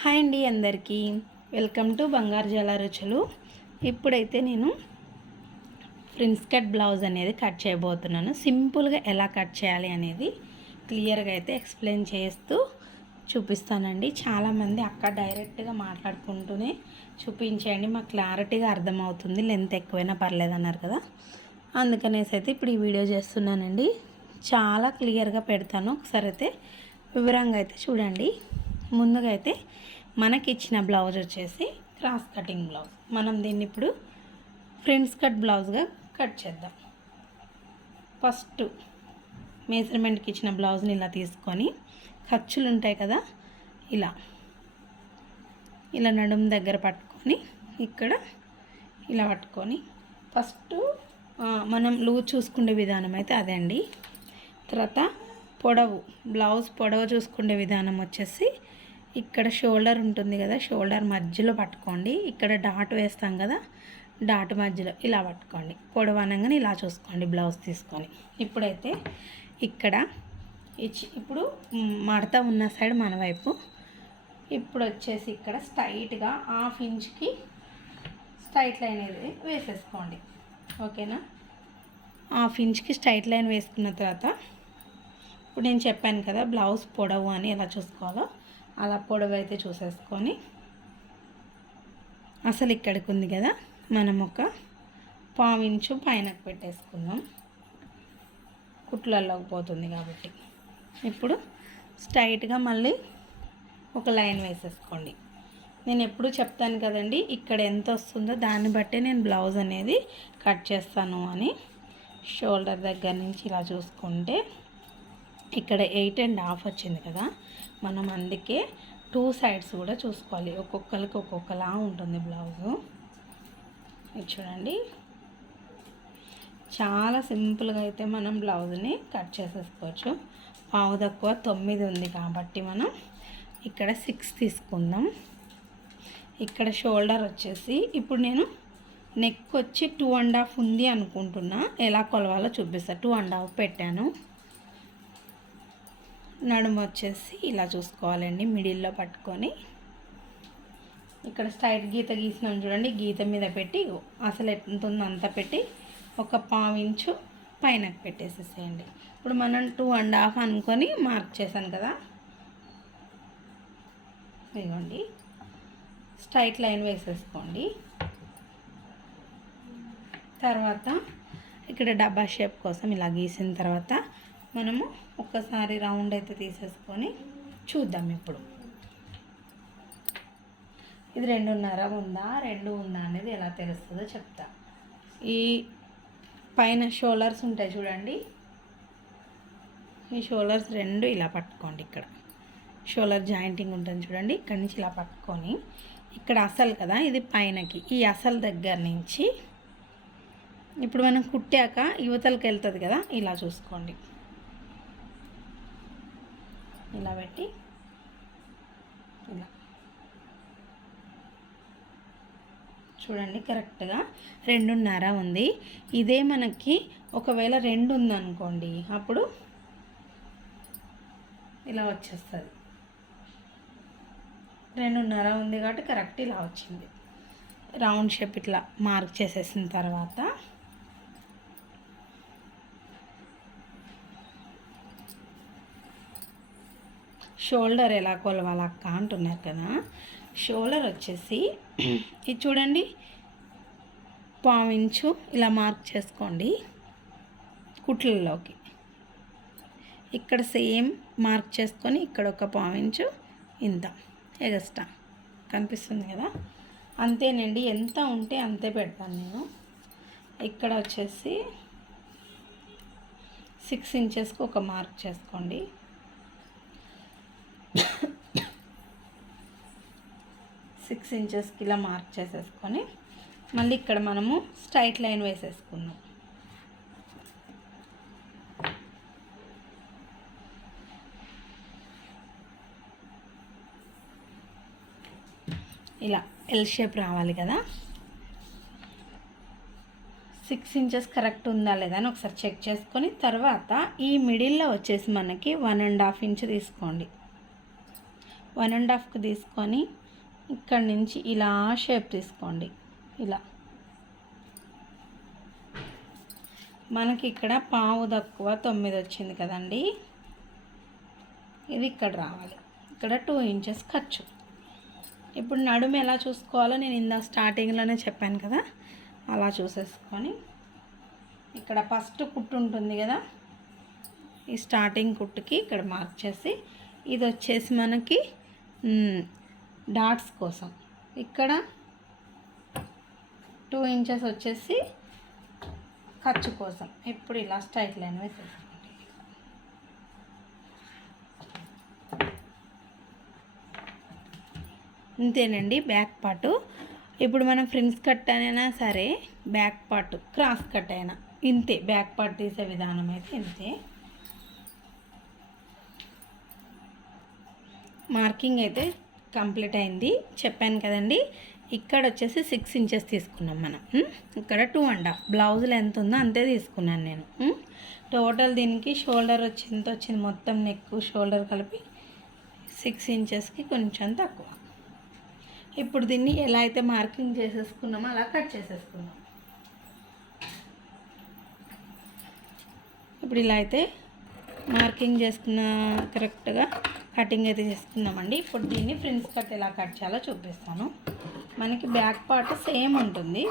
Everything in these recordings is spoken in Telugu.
హాయ్ అండి అందరికీ. వెల్కమ్ టు బంగారు జల రుచులు. ఇప్పుడైతే నేను ప్రిన్స్ కట్ బ్లౌజ్ అనేది కట్ చేయబోతున్నాను. సింపుల్గా ఎలా కట్ చేయాలి అనేది క్లియర్గా అయితే ఎక్స్ప్లెయిన్ చేస్తూ చూపిస్తానండి. చాలామంది అక్క డైరెక్ట్గా మాట్లాడుకుంటూనే చూపించేయండి. మాకు క్లారిటీగా అర్థమవుతుంది. లెంత్ ఎక్కువైనా పర్లేదన్నారు కదా. అందుకనేసి అయితే ఇప్పుడు ఈ వీడియో చేస్తున్నానండి. చాలా క్లియర్గా పెడతాను. ఒకసారి అయితే వివరంగా అయితే చూడండి. ముందుగా అయితే మనకి ఇచ్చిన బ్లౌజ్ వచ్చేసి క్రాస్ కటింగ్ బ్లౌజ్. మనం దీన్ని ఇప్పుడు ఫ్రంట్స్ కట్ బ్లౌజ్గా కట్ చేద్దాం. ఫస్ట్ మెజర్మెంట్కి ఇచ్చిన బ్లౌజ్ని ఇలా తీసుకొని ఖర్చులు ఉంటాయి కదా ఇలా. ఇలా నడుము దగ్గర పట్టుకొని ఇక్కడ ఇలా పట్టుకొని. ఫస్ట్ మనం లూజ్ చూసుకునే విధానం అయితే అదే అండి. తర్వాత పొడవు బ్లౌజ్ పొడవు చూసుకునే విధానం వచ్చేసి ఇక్కడ షోల్డర్ ఉంటుంది కదా షోల్డర్ మధ్యలో పట్టుకోండి. ఇక్కడ డాట్ వేస్తాం కదా డాట్ మధ్యలో ఇలా పట్టుకోండి. పొడవు అనగానే ఇలా చూసుకోండి బ్లౌజ్ తీసుకొని. ఇప్పుడైతే ఇక్కడ ఇచ్చి ఇప్పుడు మడత ఉన్న సైడ్ మన వైపు. ఇప్పుడు వచ్చేసి ఇక్కడ స్ట్రైట్గా హాఫ్ ఇంచ్కి స్ట్రైట్ లైన్ అనేది వేసేసుకోండి. ఓకేనా? హాఫ్ ఇంచ్కి స్ట్రైట్ లైన్ వేసుకున్న తర్వాత ఇప్పుడు నేను చెప్పాను కదా బ్లౌజ్ పొడవు అని ఎలా చూసుకోవాలో. అలా పొడవు అయితే చూసేసుకొని అసలు ఇక్కడికి ఉంది కదా మనం ఒక పావు ఇంచు పైనకు పెట్టేసుకుందాం. కుట్లలోకి పోతుంది కాబట్టి. ఇప్పుడు స్ట్రైట్గా మళ్ళీ ఒక లైన్ వేసేసుకోండి. నేను ఎప్పుడు చెప్తాను కదండి ఇక్కడ ఎంత వస్తుందో దాన్ని బట్టే నేను బ్లౌజ్ అనేది కట్ చేస్తాను అని. షోల్డర్ దగ్గర నుంచి ఇలా చూసుకుంటే ఇక్కడ ఎయిట్ అండ్ హాఫ్ వచ్చింది కదా మనం అందుకే టూ సైడ్స్ కూడా చూసుకోవాలి. ఒక్కొక్కరికి ఒక్కొక్కలా ఉంటుంది బ్లౌజు చూడండి. చాలా సింపుల్గా అయితే మనం బ్లౌజ్ని కట్ చేసేసుకోవచ్చు. పావు తక్కువ తొమ్మిది ఉంది కాబట్టి మనం ఇక్కడ సిక్స్ తీసుకుందాం. ఇక్కడ షోల్డర్ వచ్చేసి ఇప్పుడు నేను నెక్ వచ్చి టూ అండ్ హాఫ్ ఉంది అనుకుంటున్నా. ఎలా కొలవాలో చూపిస్తాను టూ అండ్ హాఫ్ పెట్టాను. నడుము వచ్చేసి ఇలా చూసుకోవాలండి మిడిల్లో పట్టుకొని. ఇక్కడ స్ట్రైట్ గీత గీసినాం చూడండి గీత మీద పెట్టి అసలు ఎంత ఉందో అంత పెట్టి ఒక పావు ఇంచు పైన పెట్టేసేసేయండి. ఇప్పుడు మనం టూ అండ్ హాఫ్ అనుకొని మార్క్ చేశాను కదా. ఇదిగోండి. స్ట్రైట్ లైన్ వేసేసుకోండి. తర్వాత ఇక్కడ డబ్బా షేప్ కోసం ఇలా గీసిన తర్వాత మనము ఒక్కసారి రౌండ్ అయితే తీసేసుకొని చూద్దాం ఇప్పుడు. ఇది రెండున్నర ఉందా? రెండు ఉందా అనేది ఎలా తెలుస్తుందో చెప్తా. ఈ పైన షోలర్స్ ఉంటాయి చూడండి. ఈ షోలర్స్ రెండు ఇలా పట్టుకోండి ఇక్కడ. షోలర్ జాయింటింగ్ ఉంటుంది చూడండి. ఇక్కడ నుంచి ఇలా పట్టుకొని ఇక్కడ అసలు కదా ఇది పైనకి. ఈ అసలు దగ్గర నుంచి ఇప్పుడు మనం కుట్టాక యువతలకి వెళ్తుంది కదా ఇలా చూసుకోండి. ఇలా పెట్టి ఇలా. చూడండి కరెక్ట్గా రెండున్నర ఉంది. ఇదే మనకి ఒకవేళ రెండు ఉందనుకోండి అప్పుడు ఇలా వచ్చేస్తుంది. రెండున్నర ఉంది కాబట్టి కరెక్ట్ ఇలా వచ్చింది. రౌండ్ షేప్ ఇట్లా మార్క్ చేసేసిన తర్వాత షోల్డర్ ఎలా కొలవాలి అక్క అంటున్నారు కదా. షోల్డర్ వచ్చేసి ఇది చూడండి. పావించు ఇలా మార్క్ చేసుకోండి. కుట్లలోకి. ఇక్కడ సేమ్ మార్క్ చేసుకొని ఇక్కడ ఒక పావించు ఇంత ఎగస్ట్రా. కనిపిస్తుంది కదా. అంతేనండి. ఎంత ఉంటే అంతే పెడతాను నేను. ఇక్కడ వచ్చేసి సిక్స్ ఇంచెస్కి ఒక మార్క్ చేసుకోండి. సిక్స్ ఇంచెస్కి ఇలా మార్క్ చేసేసుకొని మళ్ళీ ఇక్కడ మనము స్ట్రైట్ లైన్ వేసేసుకుందాం. ఇలా ఎల్ షేప్ రావాలి కదా. సిక్స్ ఇంచెస్ కరెక్ట్ ఉందా లేదా అని ఒకసారి చెక్ చేసుకొని తర్వాత ఈ మిడిల్లో వచ్చేసి మనకి వన్ అండ్ హాఫ్ ఇంచ్ తీసుకోండి. వన్ అండ్ హాఫ్కి తీసుకొని ఇక్కడ నుంచి ఇలా షేప్ తీసుకోండి. ఇలా. మనకి ఇక్కడ పావు తక్కువ తొమ్మిది వచ్చింది కదండి. ఇది ఇక్కడ రావాలి. ఇక్కడ టూ ఇంచెస్ ఖర్చు. ఇప్పుడు నడుము ఎలా చూసుకోవాలో నేను ఇందా స్టార్టింగ్లోనే చెప్పాను కదా. అలా చూసేసుకొని ఇక్కడ ఫస్ట్ కుట్టు ఉంటుంది కదా. ఈ స్టార్టింగ్ కుట్టుకి ఇక్కడ మార్క్ చేసి ఇది వచ్చేసి మనకి డాట్స్ కోసం. ఇక్కడ టూ ఇంచెస్ వచ్చేసి ఖర్చు కోసం. ఇప్పుడు ఇలా స్ట్రైట్ లైన్ వేసేసుకోండి అంతేనండి బ్యాక్ పార్ట్. ఇప్పుడు మనం ఫ్రిన్స్ కట్ అయినా సరే బ్యాక్ పార్ట్ క్రాస్ కట్ అయినా ఇంతే బ్యాక్ పార్ట్ తీసే విధానం అయితే ఇంతే. మార్కింగ్ అయితే కంప్లీట్ అయింది. చెప్పాను కదండి ఇక్కడ వచ్చేసి సిక్స్ ఇంచెస్ తీసుకున్నాం మనం. ఇక్కడ టూ అండ్ హాఫ్ బ్లౌజులు ఎంత ఉందో అంతే తీసుకున్నాను నేను. టోటల్ దీనికి షోల్డర్ వచ్చింత వచ్చింది? మొత్తం నెక్ షోల్డర్ కలిపి సిక్స్ ఇంచెస్కి కొంచెం తక్కువ. ఇప్పుడు దీన్ని ఎలా అయితే మార్కింగ్ చేసేసుకున్నామో అలా కట్ చేసేసుకున్నాం. ఇప్పుడు ఇలా అయితే మార్కింగ్ చేసుకున్న కరెక్ట్గా కటింగ్ అయితే చేసుకున్నామండి ఇప్పుడు దీన్ని ఫ్రిన్స్ కట్ ఎలా కట్ చేయాలో చూపిస్తాను. మనకి బ్యాక్ పార్ట్ సేమ్ ఉంటుంది.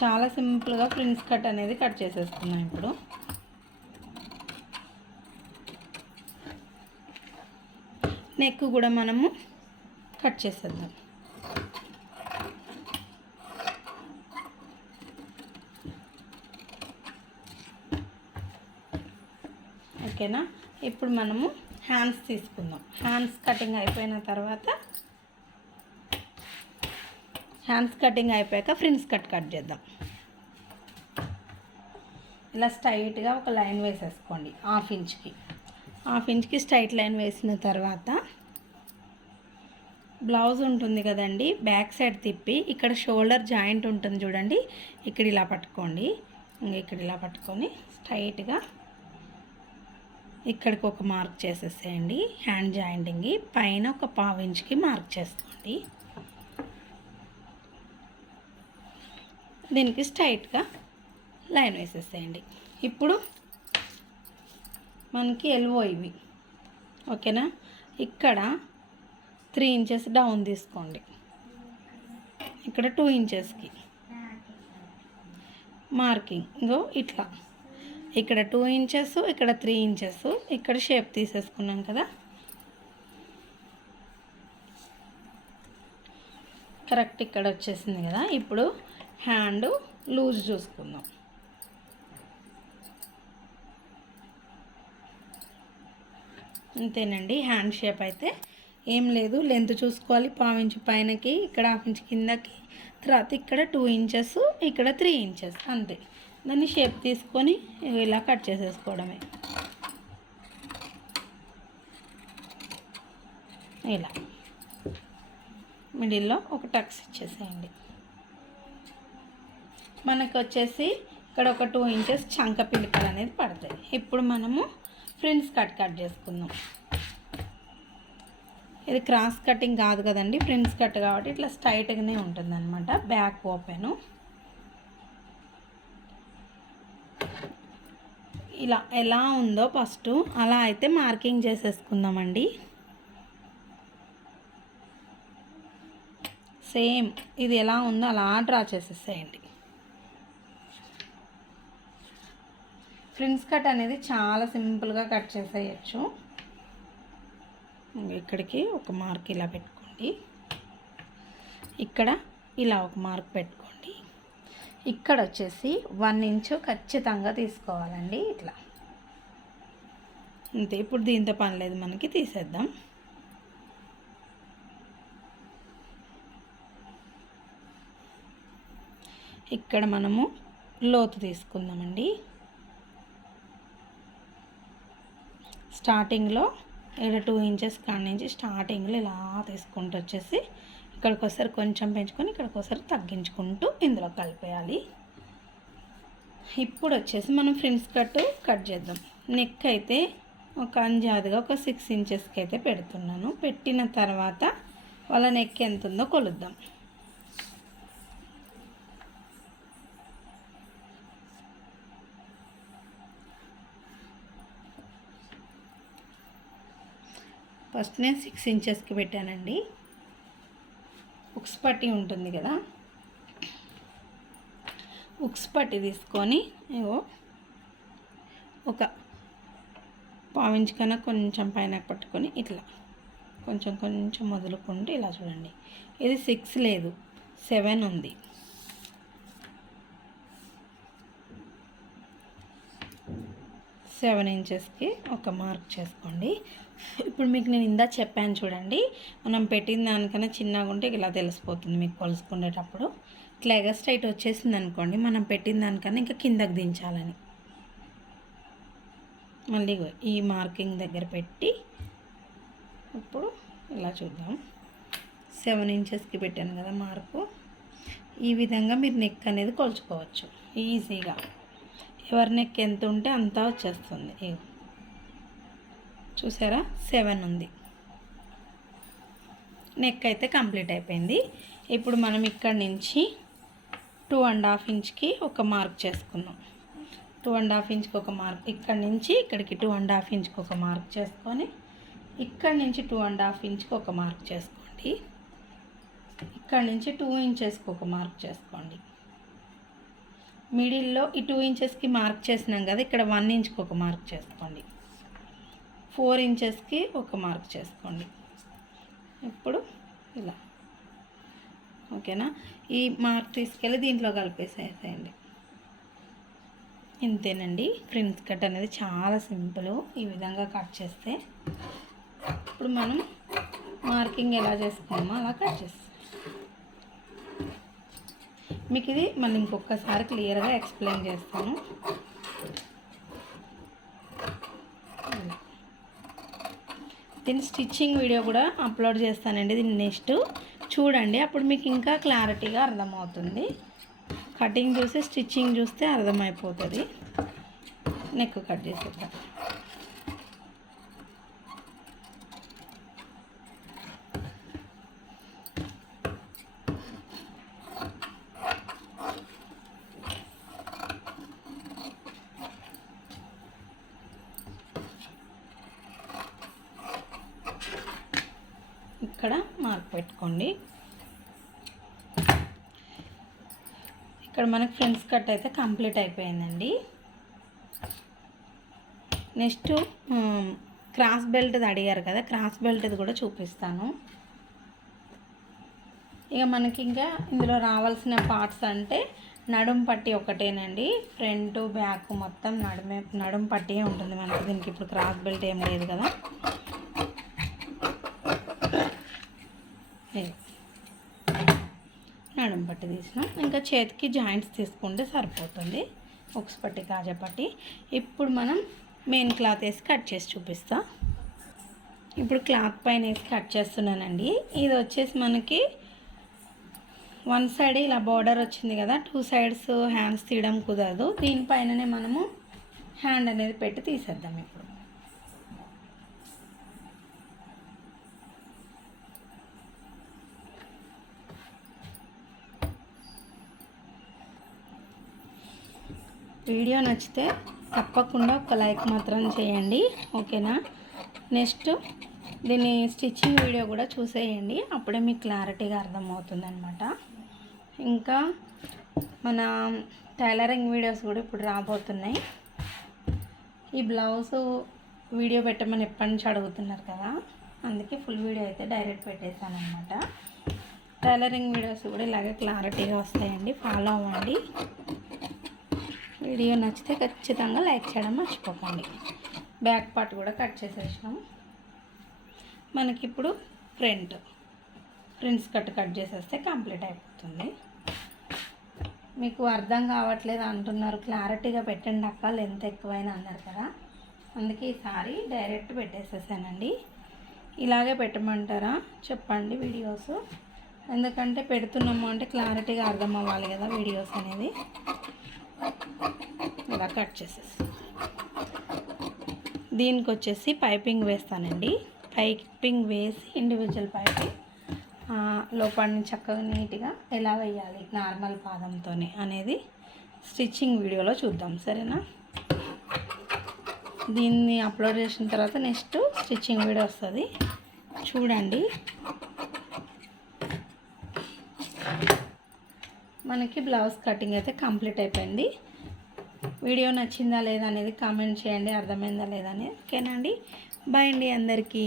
చాలా సింపుల్గా ఫ్రిన్స్ కట్ అనేది కట్ చేసేసుకున్నాం ఇప్పుడు. నెక్ కూడా మనము కట్ చేసేద్దాం. ఓకేనా? ఇప్పుడు మనము హ్యాండ్స్ తీసుకుందాం. హ్యాండ్స్ కటింగ్ అయిపోయిన తర్వాత హ్యాండ్స్ కటింగ్ అయిపోయాక ఫ్రిన్స్ కట్ కట్ చేద్దాం. ఇలా స్ట్రైట్గా ఒక లైన్ వేసేసుకోండి హాఫ్ ఇంచ్కి హాఫ్ ఇంచ్కి స్ట్రైట్ లైన్ వేసిన తర్వాత బ్లౌజ్ ఉంటుంది కదండి బ్యాక్ సైడ్ తిప్పి ఇక్కడ షోల్డర్ జాయింట్ ఉంటుంది చూడండి ఇక్కడ ఇలా పట్టుకోండి. ఇంక ఇక్కడ ఇలా పట్టుకొని స్ట్రైట్గా ఇక్కడికి ఒక మార్క్ చేసేసేయండి. హ్యాండ్ జాయింటింగ్కి పైన ఒక పావు ఇంచ్కి మార్క్ చేసుకోండి. దీనికి స్ట్రైట్గా లైన్ వేసేసేయండి. ఇప్పుడు మనకి ఎల్వో ఇవి. ఓకేనా? ఇక్కడ త్రీ ఇంచెస్ డౌన్ తీసుకోండి. ఇక్కడ టూ ఇంచెస్కి. మార్కింగ్. ఇంకో ఇట్లా. ఇక్కడ టూ ఇంచెస్ ఇక్కడ త్రీ ఇంచెస్. ఇక్కడ షేప్ తీసేసుకున్నాం కదా. కరెక్ట్ ఇక్కడ వచ్చేసింది కదా. ఇప్పుడు హ్యాండ్ లూజ్ చూసుకుందాం. అంతేనండి హ్యాండ్ షేప్ అయితే ఏం లేదు. లెంత్ చూసుకోవాలి పావించు పైనకి ఇక్కడ హాఫ్ ఇంచ్ కిందకి. తర్వాత ఇక్కడ టూ ఇంచెస్ ఇక్కడ త్రీ ఇంచెస్ అంతే. దాన్ని షేప్ తీసుకొని ఇలా కట్ చేసేసుకోవడమే. ఇలా. మిడిల్లో ఒక టక్స్ ఇచ్చేసేయండి. మనకు వచ్చేసి ఇక్కడ ఒక టూ ఇంచెస్ చంక పిలికలు అనేది పడతాయి. ఇప్పుడు మనము ఫ్రిన్స్ కట్ కట్ చేసుకుందాం. ఇది క్రాస్ కటింగ్ కాదు కదండి ఫ్రిన్స్ కట్ కాబట్టి ఇట్లా స్ట్రైట్గానే ఉంటుంది అనమాట బ్యాక్ ఓపెను. ఇలా ఎలా ఉందో ఫస్ట్ అలా అయితే మార్కింగ్ చేసేసుకుందామండి. సేమ్ ఇది ఎలా ఉందో అలా డ్రా చేసేసేయండి. ఫ్రిన్స్ కట్ అనేది చాలా సింపుల్గా కట్ చేసేయచ్చు. ఇక్కడికి ఒక మార్క్ ఇలా పెట్టుకోండి. ఇక్కడ ఇలా ఒక మార్క్ పెట్టు ఇక్కడ వచ్చేసి వన్ ఇంచు ఖచ్చితంగా తీసుకోవాలండి ఇట్లా. అంతే ఇప్పుడు దీంతో పని లేదు మనకి తీసేద్దాం. ఇక్కడ మనము లోతు తీసుకుందామండి. స్టార్టింగ్లో ఇక్కడ టూ ఇంచెస్ కాడి నుంచి స్టార్టింగ్లో ఇలా తీసుకుంటూ వచ్చేసి ఇక్కడికి ఒకసారి కొంచెం పెంచుకొని ఇక్కడికి ఒకసారి తగ్గించుకుంటూ ఇందులో కలిపేయాలి. ఇప్పుడు వచ్చేసి మనం ఫ్రిన్స్ కట్ కట్ చేద్దాం. నెక్ అయితే ఒక అంజాదుగా ఒక సిక్స్ ఇంచెస్కి అయితే పెడుతున్నాను. పెట్టిన తర్వాత వాళ్ళ నెక్ ఎంత ఉందో కొలుద్దాం. ఫస్ట్ నేను సిక్స్ ఇంచెస్కి పెట్టానండి. ఉక్స్ పట్టి ఉంటుంది కదా. ఉక్స్ పట్టి తీసుకొని ఏవో ఒక పావించి కన్నా కొంచెం పైన పట్టుకొని ఇట్లా కొంచెం కొంచెం వదులుకుంటే ఇలా చూడండి. ఇది సిక్స్ లేదు సెవెన్ ఉంది. సెవెన్ ఇంచెస్కి ఒక మార్క్ చేసుకోండి. ఇప్పుడు మీకు నేను ఇందా చెప్పాను చూడండి. మనం పెట్టిన దానికన్నా చిన్నగా ఉంటే ఇలా తెలిసిపోతుంది మీకు కొలుసుకునేటప్పుడు. ఇట్లా ఎగస్ట్రైట్ వచ్చేసింది అనుకోండి మనం పెట్టిన దానికన్నా ఇంకా కిందకి దించాలని. మళ్ళీ ఈ మార్కింగ్ దగ్గర పెట్టి ఇప్పుడు ఇలా చూద్దాం. సెవెన్ ఇంచెస్కి పెట్టాను కదా మార్కు ఈ విధంగా మీరు నెక్ అనేది కొలుచుకోవచ్చు. ఈజీగా ఎవరి నెక్ ఎంత ఉంటే అంతా వచ్చేస్తుంది. చూసారా? సెవెన్ ఉంది. నెక్ అయితే కంప్లీట్ అయిపోయింది. ఇప్పుడు మనం ఇక్కడ నుంచి టూ అండ్ హాఫ్ ఇంచ్కి ఒక మార్క్ చేసుకుందాం. టూ అండ్ హాఫ్ ఇంచ్కి ఒక మార్క్. ఇక్కడ నుంచి ఇక్కడికి టూ అండ్ హాఫ్ ఇంచ్కి ఒక మార్క్ చేసుకొని ఇక్కడ నుంచి టూ అండ్ హాఫ్ ఇంచ్కి ఒక మార్క్ చేసుకోండి. ఇక్కడ నుంచి టూ ఇంచెస్కి ఒక మార్క్ చేసుకోండి. మిడిల్లో ఈ టూ ఇంచెస్కి మార్క్ చేసినాం కదా ఇక్కడ వన్ ఇంచ్కి ఒక మార్క్ చేసుకోండి. ఫోర్ ఇంచెస్కి ఒక మార్క్ చేసుకోండి. ఇప్పుడు ఇలా. ఓకేనా? ఈ మార్క్ తీసుకెళ్ళి దీంట్లో కలిపేసేసేయండి. ఇంతేనండి. ఫ్రిన్స్ కట్ అనేది చాలా సింపుల్. ఈ విధంగా కట్ చేస్తే ఇప్పుడు మనం మార్కింగ్ ఎలా చేసుకున్నామో అలా కట్ చేస్తాం మీకు ఇది మళ్ళీ ఇంకొకసారి క్లియర్గా ఎక్స్ప్లెయిన్ చేస్తాను. దీని స్టిచ్చింగ్ వీడియో కూడా అప్లోడ్ చేస్తానండి దీన్ని నెక్స్ట్. చూడండి అప్పుడు మీకు ఇంకా క్లారిటీగా అర్థమవుతుంది. కటింగ్ చూసి స్టిచ్చింగ్ చూస్తే అర్థమైపోతుంది. నెక్ కట్ చేసేద్దాం. ఇక్కడ మార్క్ పెట్టుకోండి. ఇక్కడ మనకు ఫ్రెండ్స్ కట్ అయితే కంప్లీట్ అయిపోయిందండి. నెక్స్ట్ క్రాస్ బెల్ట్ది అడిగారు కదా క్రాస్ బెల్ట్ది కూడా చూపిస్తాను. ఇక మనకి ఇంకా ఇందులో రావాల్సిన పార్ట్స్ అంటే నడుం పట్టి ఒకటేనండి. ఫ్రంట్ బ్యాక్ మొత్తం నడుమే నడుం పట్టీ ఉంటుంది మనకి దీనికి. ఇప్పుడు క్రాస్ బెల్ట్ ఏం లేదు కదా. నడుము పట్టి తీసినాం. ఇంకా చేతికి జాయింట్స్ తీసుకుంటే సరిపోతుంది. ఉక్స్ పట్టి కాజా పట్టి. ఇప్పుడు మనం మెయిన్ క్లాత్ వేసి కట్ చేసి చూపిస్తా. ఇప్పుడు క్లాత్ పైన వేసి కట్ చేస్తున్నానండి. ఇది వచ్చేసి మనకి వన్ సైడ్ ఇలా బార్డర్ వచ్చింది కదా టూ సైడ్స్ హ్యాండ్స్ తీయడం కుదరదు. దీనిపైననే మనము హ్యాండ్ అనేది పెట్టి తీసేద్దాం ఇప్పుడు. వీడియో నచ్చితే తప్పకుండా ఒక లైక్ మాత్రం చేయండి ఓకేనా? నెక్స్ట్ దీని స్టిచ్చింగ్ వీడియో కూడా చూసేయండి అప్పుడే మీకు క్లారిటీగా అర్థమవుతుంది అనమాట ఇంకా మన టైలరింగ్ వీడియోస్ కూడా ఇప్పుడు రాబోతున్నాయి. ఈ బ్లౌజ్ వీడియో పెట్టమని ఎప్పటి నుంచి అడుగుతున్నారు కదా అందుకే ఫుల్ వీడియో అయితే డైరెక్ట్ పెట్టేశాను అనమాట టైలరింగ్ వీడియోస్ కూడా ఇలాగే క్లారిటీగా వస్తాయండి ఫాలో అవ్వండి. వీడియో నచ్చితే ఖచ్చితంగా లైక్ చేయడం మర్చిపోకండి. బ్యాక్ పార్ట్ కూడా కట్ చేసేసినాం. మనకి ఇప్పుడు ఫ్రంట్. ఫ్రంట్స్ కట్ కట్ చేసేస్తే కంప్లీట్ అయిపోతుంది. మీకు అర్థం కావట్లేదు అంటున్నారు. క్లారిటీగా పెట్టండి అక్క లెంత్ ఎక్కువైనా అన్నారు కదా. అందుకే ఈసారి డైరెక్ట్ పెట్టేసేసానండి. ఇలాగే పెట్టమంటారా? చెప్పండి వీడియోస్. ఎందుకంటే పెడుతున్నాము అంటే క్లారిటీగా అర్థం అవ్వాలి కదా వీడియోస్ అనేది. ఇలా కట్ చేసేసి దీనికి వచ్చేసి పైపింగ్ వేస్తానండి. పైపింగ్ వేసి ఇండివిజువల్ పైపింగ్ ఆ, చక్కగా నీట్గా ఎలా వేయాలి నార్మల్ పాదంతోనే అనేది స్టిచ్చింగ్ వీడియోలో చూద్దాం సరేనా? దీన్ని అప్లోడ్ చేసిన తర్వాత నెక్స్ట్ స్టిచ్చింగ్ వీడియో వస్తుంది. చూడండి. మనకి బ్లౌజ్ కటింగ్ అయితే కంప్లీట్ అయిపోయింది. వీడియో నచ్చిందా లేదా అనేది కామెంట్ చేయండి అర్థమైందా లేదా అనేది. ఓకేనా అండి? బాయ్ అండి అందరికీ.